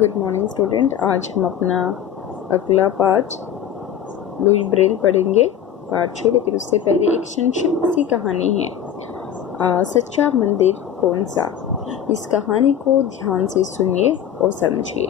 Good morning student. आज हम अपना अगला पाठ लुई ब्रेल पढ़ेंगे, पाठ 6। लेकिन उससे पहले एक संक्षिप्त सी कहानी है। सच्चा मंदिर कौन सा। इस कहानी को ध्यान से सुनिए और समझिए।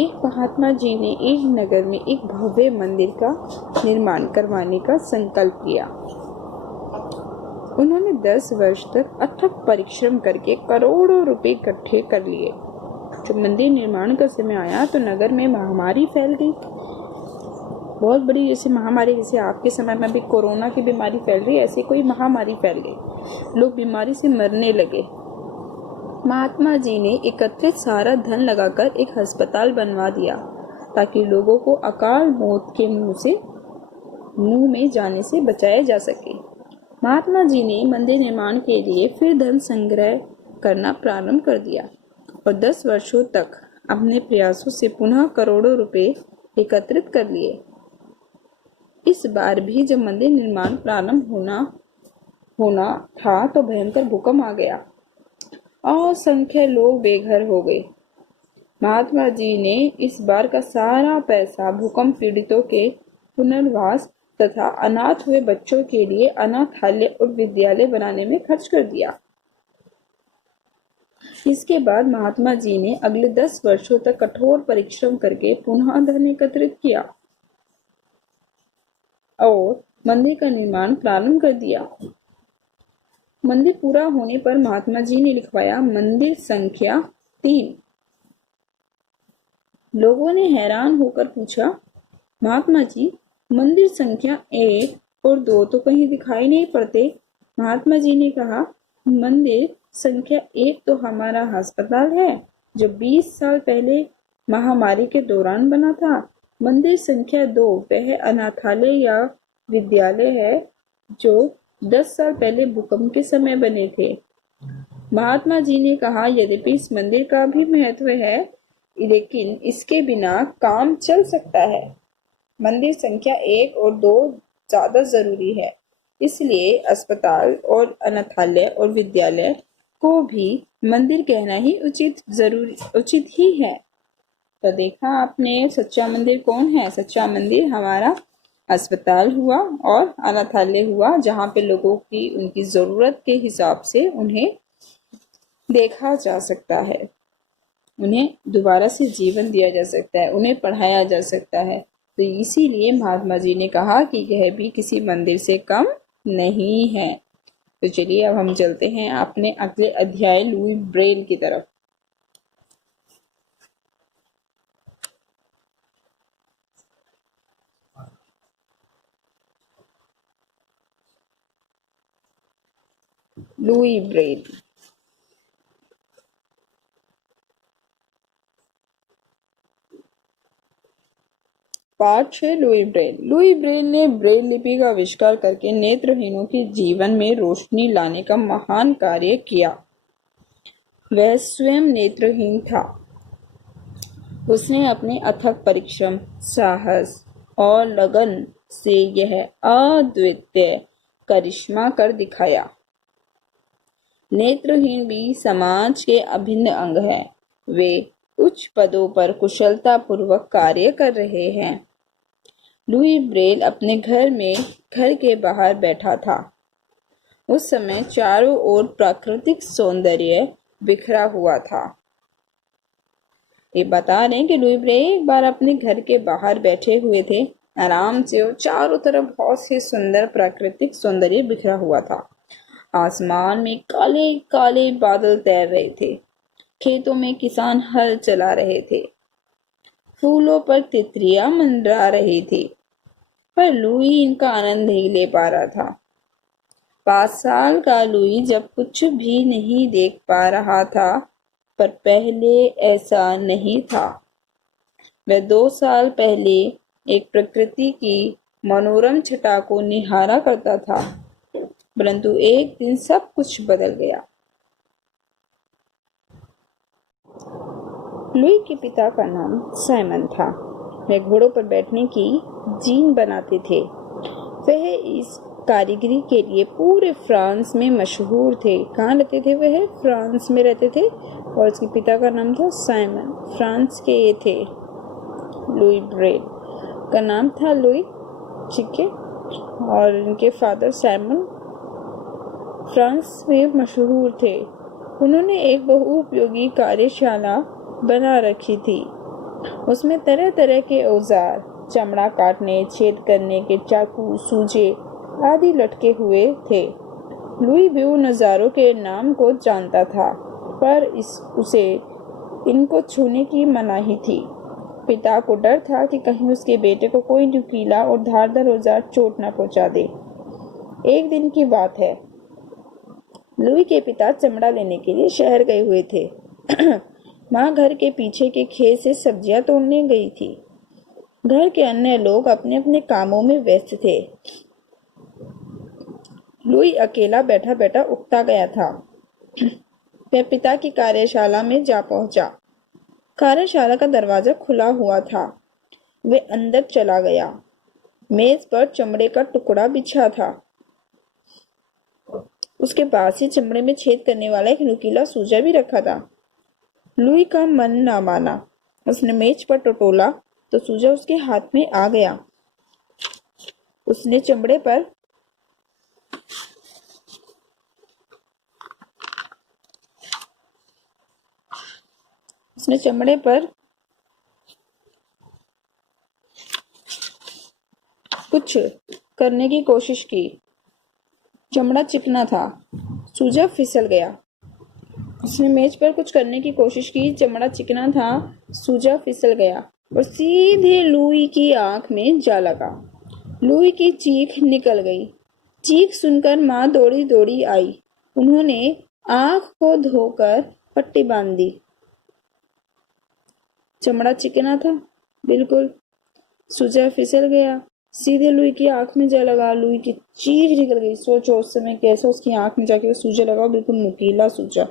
एक महात्मा जी ने एक नगर में एक भव्य मंदिर का निर्माण करवाने का संकल्प लिया। उन्होंने 10 वर्ष तक अथक परिश्रम करके करोड़ों रुपए इकट्ठे कर लिए। जब मंदिर निर्माण का समय आया तो नगर में महामारी फैल गई, बहुत बड़ी जैसे महामारी, जैसे आपके समय में भी कोरोना की बीमारी फैल रही है, ऐसी कोई महामारी फैल गई। लोग बीमारी से मरने लगे। महात्मा जी ने एकत्रित सारा धन लगाकर एक अस्पताल बनवा दिया ताकि लोगों को अकाल मौत के मुंह में जाने से बचाया जा सके। महात्मा जी ने मंदिर निर्माण के लिए फिर धन संग्रह करना प्रारंभ कर दिया और 10 वर्षों तक अपने प्रयासों से पुनः करोड़ों रुपए एकत्रित कर लिए। इस बार भी जब मंदिर निर्माण प्रारंभ होना था तो भयंकर भूकंप आ गया। असंख्य लोग बेघर हो गए। महात्मा जी ने इस बार का सारा पैसा भूकंप पीड़ितों के पुनर्वास तथा अनाथ हुए बच्चों के लिए अनाथालय और विद्यालय बनाने में खर्च कर दिया। इसके बाद महात्मा जी ने अगले 10 वर्षों तक कठोर परिश्रम करके पुनः धन एकत्रित किया और मंदिर का निर्माण प्रारंभ कर दिया। मंदिर पूरा होने पर महात्मा जी ने लिखवाया मंदिर संख्या 3। लोगों ने हैरान होकर पूछा, महात्मा जी, मंदिर संख्या 1 और 2 तो कहीं दिखाई नहीं पड़ते। महात्मा जी ने कहा, मंदिर संख्या 1 तो हमारा अस्पताल है जो 20 साल पहले महामारी के दौरान बना था। मंदिर संख्या 2 वह अनाथालय या विद्यालय है जो 10 साल पहले भूकंप के समय बने थे। महात्मा जी ने कहा, यद्यपि इस मंदिर का भी महत्व है लेकिन इसके बिना काम चल सकता है। मंदिर संख्या 1 और 2 ज्यादा जरूरी है, इसलिए अस्पताल और अनाथालय और विद्यालय को भी मंदिर कहना ही उचित ही है। तो देखा आपने, सच्चा मंदिर कौन है। सच्चा मंदिर हमारा अस्पताल हुआ और अनाथालय हुआ, जहाँ पे लोगों की उनकी जरूरत के हिसाब से उन्हें देखा जा सकता है, उन्हें दोबारा से जीवन दिया जा सकता है, उन्हें पढ़ाया जा सकता है। तो इसीलिए महात्मा जी ने कहा कि यह भी किसी मंदिर से कम नहीं है। तो चलिए अब हम चलते हैं अपने अगले अध्याय लुई ब्रेल की तरफ। Louis Braille. पाठ 6 लुई ब्रेल। लुई ब्रेल ने ब्रेल लिपि का आविष्कार करके नेत्रहीनों के जीवन में रोशनी लाने का महान कार्य किया। वह स्वयं नेत्रहीन था। उसने अपने अथक परिश्रम, साहस और लगन से यह अद्वितीय करिश्मा कर दिखाया। नेत्रहीन भी समाज के अभिन्न अंग हैं। वे उच्च पदों पर कुशलता पूर्वक कार्य कर रहे हैं। लुई ब्रेल अपने घर के बाहर बैठा था। उस समय चारों ओर प्राकृतिक सौंदर्य बिखरा हुआ था। ये बता रहे हैं कि लुई ब्रेल एक बार अपने घर के बाहर बैठे हुए थे आराम से, और चारों तरफ बहुत से सुंदर प्राकृतिक सौंदर्य बिखरा हुआ था। आसमान में काले काले बादल तैर रहे थे। खेतों में किसान हल चला रहे थे। फूलों पर तितलियां मंडरा रही थी, पर लुई इनका आनंद नहीं ले पा रहा था। 5 साल का लुई जब कुछ भी नहीं देख पा रहा था, पर पहले ऐसा नहीं था। वह 2 साल पहले एक प्रकृति की मनोरम छटा को निहारा करता था, परंतु एक दिन सब कुछ बदल गया। लुई के पिता का नाम साइमन था। वह घोड़ों पर बैठने की जीन बनाते थे। वह इस कारीगरी के लिए पूरे फ्रांस में मशहूर थे। कहाँ रहते थे वह? फ्रांस में रहते थे और उसके पिता का नाम था साइमन। फ्रांस के ये थे लुई ब्रेल का नाम था लुई, ठीक है, और इनके फादर साइमन फ्रांस में मशहूर थे। उन्होंने एक बहुउपयोगी कार्यशाला बना रखी थी। उसमें तरह तरह के औजार, चमड़ा काटने, छेद करने के चाकू, सूजे आदि लटके हुए थे। लुई भी उन औजारों के नाम को जानता था, पर उसे इनको छूने की मनाही थी। पिता को डर था कि कहीं उसके बेटे को कोई नुकीला और धारदार औजार चोट न पहुंचा दे। एक दिन की बात है, लुई के पिता चमड़ा लेने के लिए शहर गए हुए थे। माँ घर के पीछे के खेत से सब्जियां तोड़ने गई थी। घर के अन्य लोग अपने अपने कामों में व्यस्त थे। लुई अकेला बैठा बैठा उकता गया था। वह पिता की कार्यशाला में जा पहुंचा। कार्यशाला का दरवाजा खुला हुआ था। वे अंदर चला गया। मेज पर चमड़े का टुकड़ा बिछा था। उसके पास ही चमड़े में छेद करने वाला एक नुकीला सूजा भी रखा था। लुई का मन न माना। उसने मेज पर टटोला तो सूजा उसके हाथ में आ गया। उसने चमड़े पर कुछ करने की कोशिश की। चमड़ा चिकना था, सूजा फिसल गया। उसने मेज पर कुछ करने की कोशिश की, चमड़ा चिकना था, सूजा फिसल गया और सीधे लुई की आंख में जा लगा। लुई की चीख निकल गई। चीख सुनकर माँ दौड़ी दौड़ी आई। उन्होंने आंख को धोकर पट्टी बांध दी। चमड़ा चिकना था, बिल्कुल। सूजा फिसल गया, सीधे लुई की आंख में जा लगा। लुई की चीख निकल गई। सोचो उस समय कैसे उसकी आंख में जाके वो सूजा लगा, बिल्कुल नुकीला सूजा।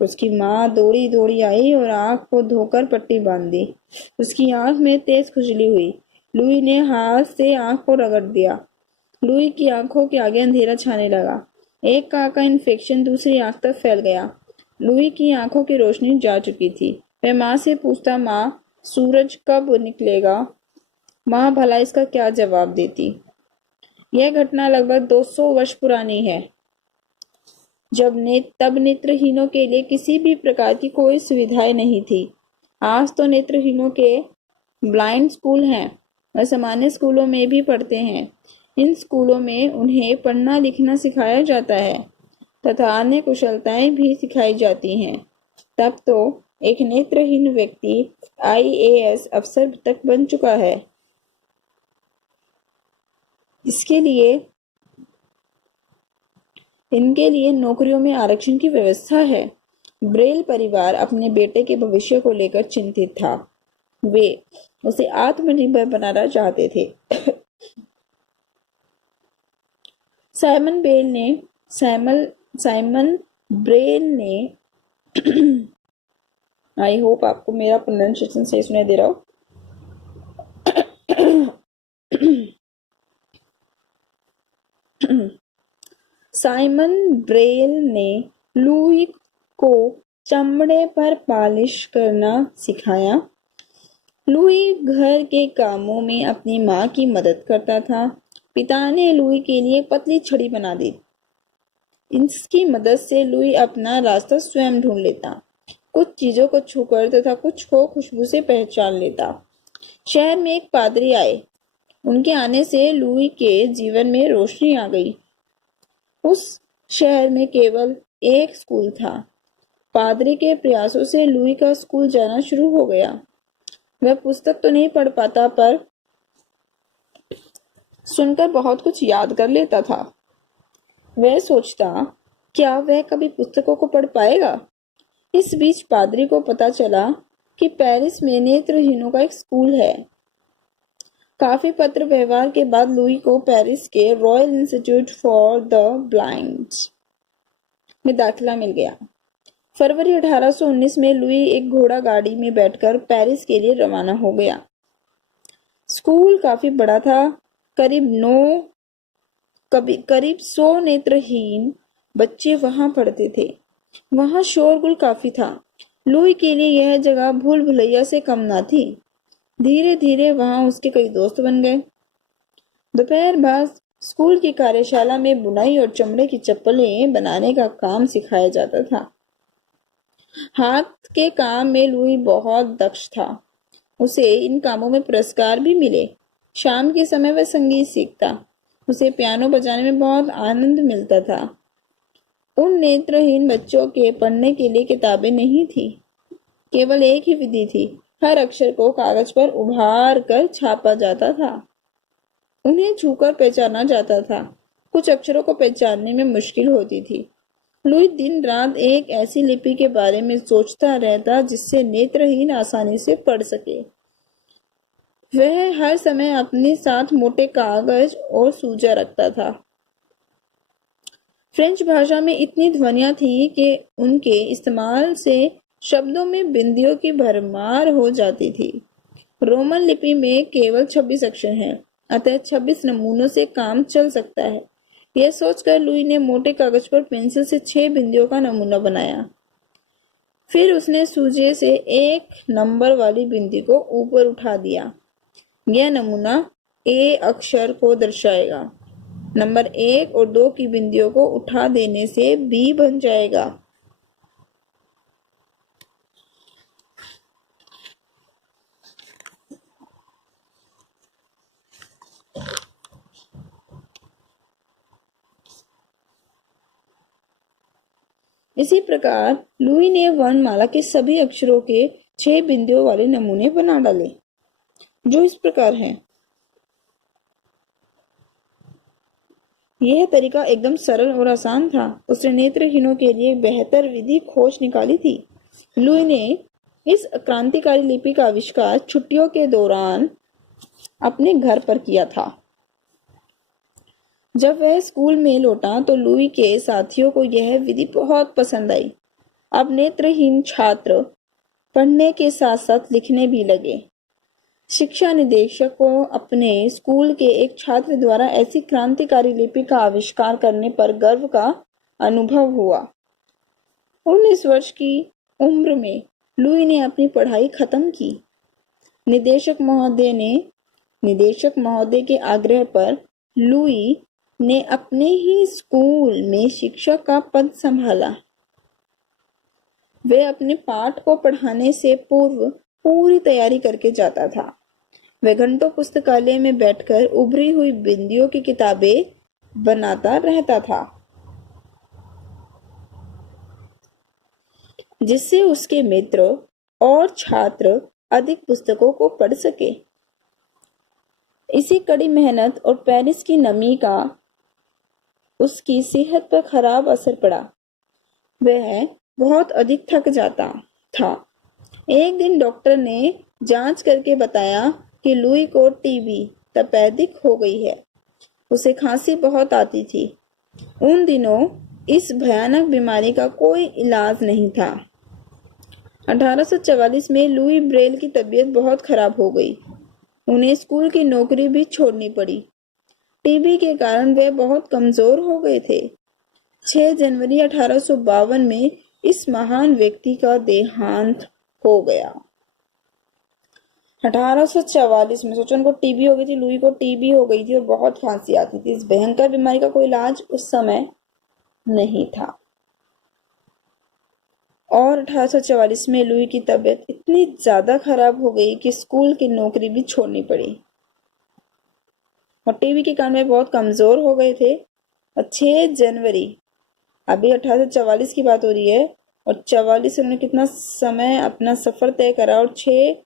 उसकी माँ दौड़ी दौड़ी आई और आंख को धोकर पट्टी बांध दी। उसकी आंख में तेज खुजली हुई। लुई ने हाथ से आंख को रगड़ दिया। लुई की आंखों के आगे अंधेरा छाने लगा। एक आंख का इन्फेक्शन दूसरी आंख तक फैल गया। लुई की आंखों की रोशनी जा चुकी थी। वह माँ से पूछता, माँ सूरज कब निकलेगा? माँ भला इसका क्या जवाब देती? यह घटना लगभग 200 वर्ष पुरानी है, तब नेत्रहीनों के लिए किसी भी प्रकार की कोई सुविधाएं नहीं थी। आज तो नेत्रहीनों के ब्लाइंड स्कूल हैं। वह सामान्य स्कूलों में भी पढ़ते हैं। इन स्कूलों में उन्हें पढ़ना लिखना सिखाया जाता है तथा अन्य कुशलताएं भी सिखाई जाती हैं। तब तो एक नेत्रहीन व्यक्ति IAS अफसर तक बन चुका है। इनके लिए नौकरियों में आरक्षण की व्यवस्था है। ब्रेल परिवार अपने बेटे के भविष्य को लेकर चिंतित था। वे उसे आत्मनिर्भर बनाना चाहते थे। साइमन ब्रेल ने आई होप आपको मेरा प्रोनाउंसिएशन सही सुनाई दे रहा हो। साइमन ब्रेल ने लुई को चमड़े पर पॉलिश करना सिखाया। लुई घर के कामों में अपनी माँ की मदद करता था। पिता ने लुई के लिए पतली छड़ी बना दी। इसकी मदद से लुई अपना रास्ता स्वयं ढूंढ लेता। कुछ चीजों को छूकर तथा कुछ को खुशबू से पहचान लेता। शहर में एक पादरी आए। उनके आने से लुई के जीवन में रोशनी आ गई। उस शहर में केवल एक स्कूल था। पादरी के प्रयासों से लुई का स्कूल जाना शुरू हो गया। वह पुस्तक तो नहीं पढ़ पाता, पर सुनकर बहुत कुछ याद कर लेता था। वह सोचता, क्या वह कभी पुस्तकों को पढ़ पाएगा? इस बीच पादरी को पता चला कि पेरिस में नेत्रहीनों का एक स्कूल है। काफी पत्र व्यवहार के बाद लुई को पेरिस के royal institute for the blind में दाखिला मिल गया। फरवरी 1819 में लुई एक घोड़ा गाड़ी में बैठकर पेरिस के लिए रवाना हो गया। स्कूल काफी बड़ा था। करीब 100 नेत्रहीन बच्चे वहां पढ़ते थे। वहां शोरगुल काफी था। लुई के लिए यह जगह भूल भुलैया से कम ना थी। धीरे धीरे वहां उसके कई दोस्त बन गए। दोपहर बाद स्कूल की कार्यशाला में बुनाई और चमड़े की चप्पलें बनाने का काम सिखाया जाता था। हाथ के काम में लुई बहुत दक्ष था। उसे इन कामों में पुरस्कार भी मिले। शाम के समय वह संगीत सीखता। उसे पियानो बजाने में बहुत आनंद मिलता था। उन नेत्रहीन बच्चों के पढ़ने के लिए किताबें नहीं थी। केवल एक ही विधि थी। हर अक्षर को कागज पर उभार कर छापा जाता था। उन्हें छूकर पहचाना जाता था। कुछ अक्षरों को पहचानने में मुश्किल होती थी। लुई दिन रात एक ऐसी लिपि के बारे में सोचता रहता जिससे नेत्रहीन आसानी से पढ़ सके। वह हर समय अपने साथ मोटे कागज और सूजा रखता था। फ्रेंच भाषा में इतनी ध्वनियां थी कि उनके इस्तेमाल से शब्दों में बिंदियों की भरमार हो जाती थी। रोमन लिपि में केवल 26 अक्षर हैं, अतः 26 नमूनों से काम चल सकता है। यह सोचकर लुई ने मोटे कागज पर पेंसिल से 6 बिंदियों का नमूना बनाया। फिर उसने सूजे से एक नंबर वाली बिंदी को ऊपर उठा दिया। यह नमूना ए अक्षर को दर्शाएगा। नंबर 1 और 2 की बिंदियों को उठा देने से बी बन जाएगा। इसी प्रकार लुई ने वर्णमाला के सभी अक्षरों के 6 बिंदियों वाले नमूने बना डाले, जो इस प्रकार हैं। यह तरीका एकदम सरल और आसान था। उसने नेत्रहीनों के लिए बेहतर विधि खोज निकाली थी। लुई ने इस क्रांतिकारी लिपि का आविष्कार छुट्टियों के दौरान अपने घर पर किया था। जब वह स्कूल में लौटा तो लुई के साथियों को यह विधि बहुत पसंद आई। अब नेत्रहीन छात्र पढ़ने के साथ साथ लिखने भी लगे। शिक्षा निदेशक को अपने स्कूल के एक छात्र द्वारा ऐसी क्रांतिकारी लिपि का आविष्कार करने पर गर्व का अनुभव हुआ। 19 वर्ष की उम्र में लुई ने अपनी पढ़ाई खत्म की। निदेशक महोदय के आग्रह पर लुई ने अपने ही स्कूल में शिक्षक का पद संभाला। वह अपने पाठ को पढ़ाने से पूर्व पूरी तैयारी करके जाता था। वह घंटों पुस्तकालय में बैठकर उभरी हुई बिंदियों की किताबें बनाता रहता था, जिससे उसके मित्र और छात्र अधिक पुस्तकों को पढ़ सके। इसी कड़ी मेहनत और पेरिस की नमी का उसकी सेहत पर खराब असर पड़ा। वह बहुत अधिक थक जाता था। एक दिन डॉक्टर ने जांच करके बताया कि लुई को टीबी तपेदिक हो गई है। उसे खांसी बहुत आती थी। उन दिनों इस भयानक बीमारी का कोई इलाज नहीं था। 1844 में लुई ब्रेल की तबीयत बहुत खराब हो गई। उन्हें स्कूल की नौकरी भी छोड़नी पड़ी। टीबी के कारण वे बहुत कमजोर हो गए थे। 6 जनवरी 1852 में इस महान व्यक्ति का देहांत हो गया। 1844 में सोचो, उनको टीबी हो गई थी, लुई को टीबी हो गई थी और बहुत खांसी आती थी। इस भयंकर बीमारी का कोई इलाज उस समय नहीं था। और 1844 में लुई की तबीयत इतनी ज्यादा खराब हो गई कि स्कूल की नौकरी भी छोड़नी पड़ी और टीबी के कारण वे बहुत कमजोर हो गए थे। और 6 जनवरी, अभी 1844 की बात हो रही है, और 44 से उन्होंने कितना समय अपना सफर तय करा, और 6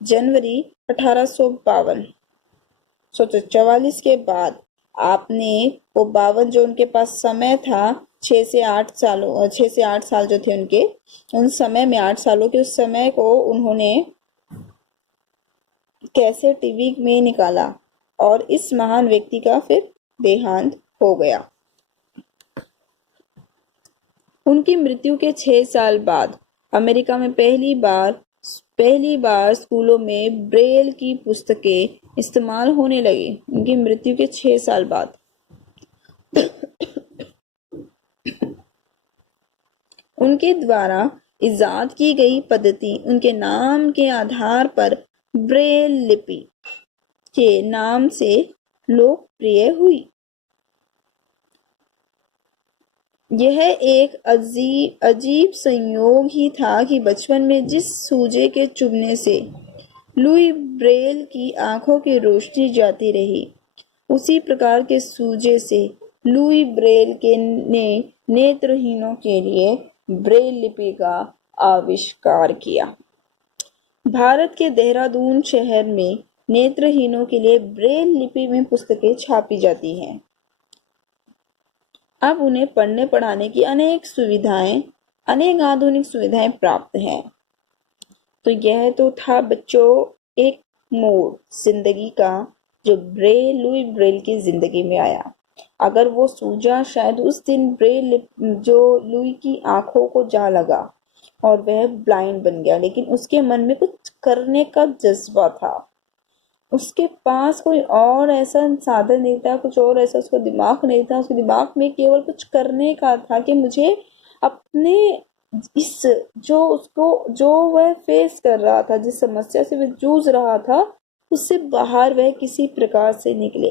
जनवरी 1852, सोचो 44 के बाद आपने वो 52 जो उनके पास समय था, 6 से 8 साल जो थे उनके, उन समय में 8 सालों के उस समय को उन्होंने कैसे टीबी में निकाला और इस महान व्यक्ति का फिर देहांत हो गया। उनकी मृत्यु के 6 साल बाद अमेरिका में पहली बार स्कूलों में ब्रेल की पुस्तकें इस्तेमाल होने लगी। उनकी मृत्यु के 6 साल बाद उनके द्वारा इजाद की गई पद्धति उनके नाम के आधार पर ब्रेल लिपि के नाम से लोकप्रिय हुई। यह एक अजीब संयोग ही था कि बचपन में जिस सूजे के चुभने से लुई ब्रेल की आंखों की रोशनी जाती रही, उसी प्रकार के सूजे से लुई ब्रेल ने नेत्रहीनों के लिए ब्रेल लिपि का आविष्कार किया। भारत के देहरादून शहर में नेत्रहीनों के लिए ब्रेल लिपि में पुस्तकें छापी जाती हैं। अब उन्हें पढ़ने पढ़ाने की अनेक आधुनिक सुविधाएं प्राप्त हैं। तो यह तो था बच्चों एक मोड़ जिंदगी का जो लुई ब्रेल की जिंदगी में आया। अगर वो सूजा शायद उस दिन ब्रेल जो लुई की आंखों को जा लगा और वह ब्लाइंड बन गया, लेकिन उसके मन में कुछ करने का जज्बा था। उसके पास कोई और ऐसा साधन नहीं था, कुछ और ऐसा उसका दिमाग नहीं था। उसके दिमाग में केवल कुछ करने का था कि मुझे अपने इस जो वह फेस कर रहा था, जिस समस्या से वह जूझ रहा था, उससे बाहर वह किसी प्रकार से निकले।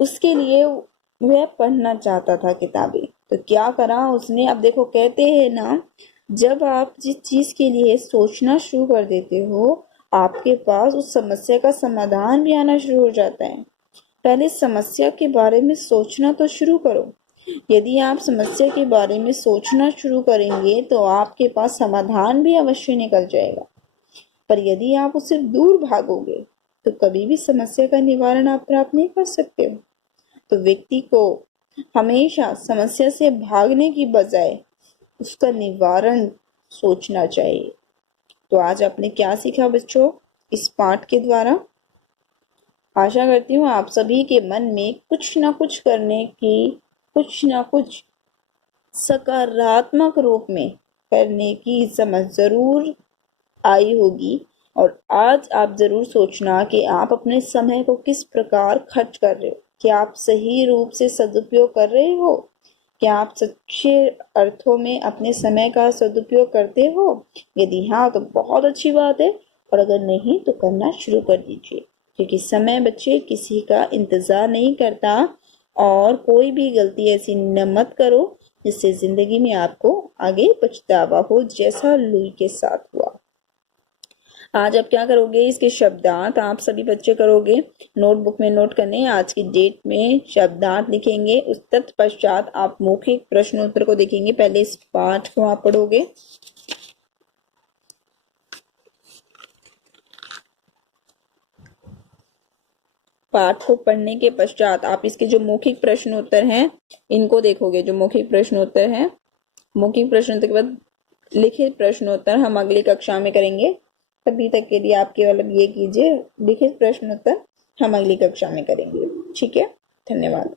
उसके लिए वह पढ़ना चाहता था किताबें। तो क्या करा उसने? अब देखो, कहते हैं ना, जब आप जिस चीज के लिए सोचना शुरू कर देते हो, आपके पास उस समस्या का समाधान भी आना शुरू हो जाता है। पहले समस्या के बारे में सोचना तो शुरू करो। यदि आप समस्या के बारे में सोचना शुरू करेंगे तो आपके पास समाधान भी अवश्य निकल जाएगा। पर यदि आप उससे दूर भागोगे तो कभी भी समस्या का निवारण आप प्राप्त नहीं कर सकते हो। तो व्यक्ति को हमेशा समस्या से भागने की बजाय उसका निवारण सोचना चाहिए। तो आज आपने क्या सीखा बच्चों इस पाठ के द्वारा? आशा करती हूँ आप सभी के मन में कुछ ना कुछ करने की, कुछ ना कुछ सकारात्मक रूप में करने की समझ जरूर आई होगी। और आज आप जरूर सोचना कि आप अपने समय को किस प्रकार खर्च कर रहे हो। क्या आप सही रूप से सदुपयोग कर रहे हो? क्या आप सच्चे अर्थों में अपने समय का सदुपयोग करते हो? यदि हाँ तो बहुत अच्छी बात है, और अगर नहीं तो करना शुरू कर दीजिए, क्योंकि समय बच्चे किसी का इंतजार नहीं करता। और कोई भी गलती ऐसी मत करो जिससे जिंदगी में आपको आगे पछतावा हो, जैसा लुई के साथ हुआ। आज आप क्या करोगे? इसके शब्दार्थ आप सभी बच्चे करोगे, नोटबुक में नोट करने, आज की डेट में शब्दार्थ लिखेंगे। उस तत्पश्चात आप मौखिक प्रश्नोत्तर को देखेंगे। पहले इस पाठ को आप पढ़ोगे। पाठ को पढ़ने के पश्चात आप इसके जो मौखिक प्रश्नोत्तर हैं इनको देखोगे। जो मौखिक प्रश्नोत्तर हैं, मौखिक प्रश्नोत्तर के बाद लिखित प्रश्नोत्तर हम अगली कक्षा में करेंगे। अभी तक के लिए आप केवल ये कीजिए, लिखित प्रश्नोत्तर हम अगली कक्षा में करेंगे। ठीक है, धन्यवाद।